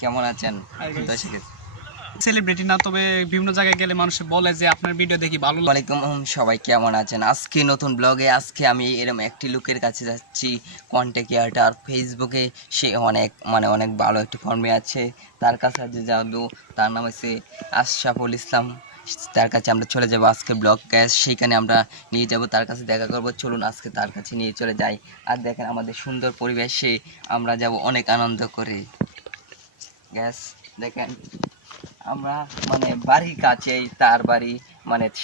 কেমন আছেন? সেলিব্রিটি না, তবে বিভিন্ন জায়গায় গেলে মানুষ বলে যে আপনার ভিডিও দেখি ভালো লাগে। ওয়ালাইকুম সবাই কেমন আছেন? আজকে নতুন ব্লগে আমি এরকম একটি লোকের কাছে যাচ্ছি, কন্টেন্ট ক্রিয়েটর, ফেসবুকে সে অনেক ভালো একটি ফর্মে আছে। তার কাছে আজ যাবো, তার নাম হচ্ছে আশরাফুল ইসলাম। তার কাছে আমরা চলে যাব আজকে ব্লগ গ্যাস, সেইখানে আমরা নিয়ে যাব, তার কাছে দেখা করব। চলুন আজকে তার কাছে নিয়ে চলে যাই। আর দেখেন আমাদের সুন্দর পরিবেশে আমরা যাব অনেক আনন্দ করে। গ্যাস দেখেন আমরা বাড়ির কাছেই তার বাড়ি,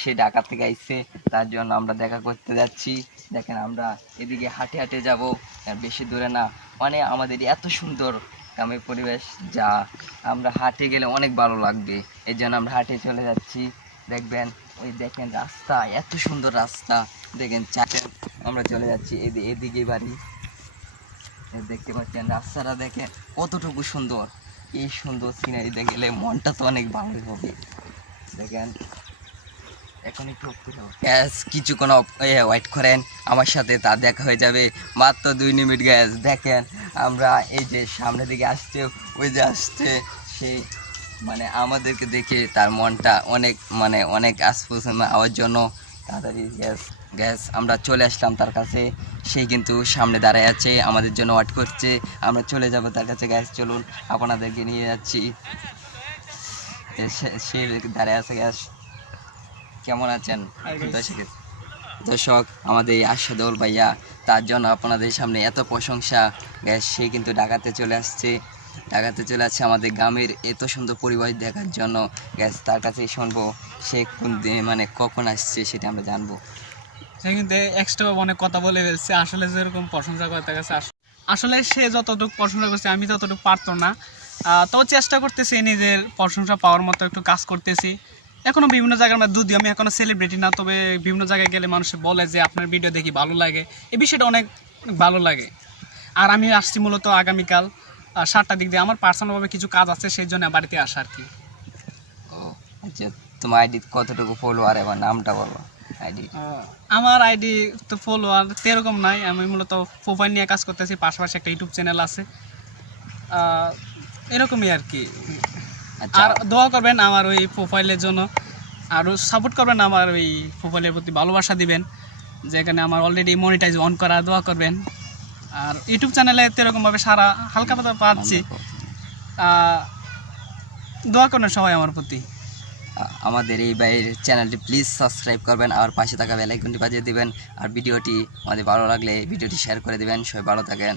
সে ঢাকা থেকে আইছে, তার জন্য আমরা দেখা করতে যাচ্ছি। দেখেন আমরা এদিকে হাঁটে হাঁটে যাব, আর বেশি দূরে না। আমাদের এত সুন্দর গ্রামের পরিবেশ, যা আমরা হাঁটে গেলে অনেক ভালো লাগবে। এই জন্য আমরা হাঁটে চলে যাচ্ছি। দেখবেন, ওই দেখেন রাস্তা, এত সুন্দর রাস্তা। দেখেন আমরা চলে যাচ্ছি এদিকে বাড়ি। দেখতে পাচ্ছেন রাস্তাটা, দেখেন কতটুকু সুন্দর। এই সুন্দর সিনারি দেখলে মনটা তো অনেক ভালো হবে। দেখেন এখন একটু গ্যাস কিছুক্ষণ ওয়েট করেন, আমার সাথে তা দেখা হয়ে যাবে মাত্র 2 মিনিট। গ্যাস দেখেন আমরা এই যে সামনের দিকে আসছে, ওই যে আসছে সে, আমাদেরকে দেখে তার মনটা অনেক আশপাশে আওয়ার জন্য তাড়াতাড়ি গ্যাস আমরা চলে আসলাম তার কাছে। সে কিন্তু সামনে দাঁড়ায় আছে, আমাদের জন্য ওয়েট করছে। আমরা চলে যাব তার কাছে। গ্যাস চলুন, আপনাদেরকে নিয়ে যাচ্ছি। সে দাঁড়ায় আছে। গ্যাস কেমন আছেন? দর্শক আমাদের এই আশাদুল ভাইয়া, তার জন্য আপনাদের সামনে এত প্রশংসা। গ্যাস সে কিন্তু ঢাকাতে চলে আসছে আমাদের গ্রামের এত সুন্দর পরিবেশ দেখার জন্য। গ্যাস তার কাছেই শুনবো সে কোন কখন আসছে সেটা আমরা জানবো। সে কিন্তু এক্সট্রা অনেক কথা বলে ফেলছে। আসলে যেরকম প্রশংসা করে তার কাছে আসলে সে যতটুকু প্রশংসা করছে আমি ততটুকু পারতো না। তো চেষ্টা করতেছি নিজের প্রশংসা পাওয়ার মতো একটু কাজ করতেছি। এখনও বিভিন্ন জায়গায় যদিও আমি এখনও সেলিব্রিটি না, তবে বিভিন্ন জায়গায় গেলে মানুষ বলে যে আপনার ভিডিও দেখি ভালো লাগে। এই বিষয়টা অনেক ভালো লাগে। আর আমি আসছি মূলত আগামীকাল 7টার দিক দিয়ে। আমার পার্সোনালভাবে কিছু কাজ আছে, সেই জন্য বাড়িতে আসা আর কি। ও আচ্ছা, তোমার আইডি কতটুকু ফলোয়ার, এবার নামটা বলো। আইডি আমার আইডি তো ফলোয়ার সেরকম নাই। আমি মূলত প্রোফাইল নিয়ে কাজ করতেছি, পাশাপাশি একটা ইউটিউব চ্যানেল আছে, এরকমই আর কি। আর দোয়া করবেন আমার ওই প্রোফাইলের জন্য, আরও সাপোর্ট করবেন, আমার ওই প্রোফাইলের প্রতি ভালোবাসা দিবেন, যেখানে আমার অলরেডি মনিটাইজ অন করা। দোয়া করবেন। আর ইউটিউব চ্যানেলে এরকমভাবে সারা হালকা পাতা পাচ্ছি, দোয়া করবেন সবাই আমার প্রতি। আমাদের এই বাইরের চ্যানেলটি প্লিজ সাবস্ক্রাইব করবেন, আর পাশে থাকা বেল আইকনটি বাজিয়ে দিবেন। আর ভিডিওটি আমাদের ভালো লাগলে ভিডিওটি শেয়ার করে দিবেন। সবাই ভালো থাকেন।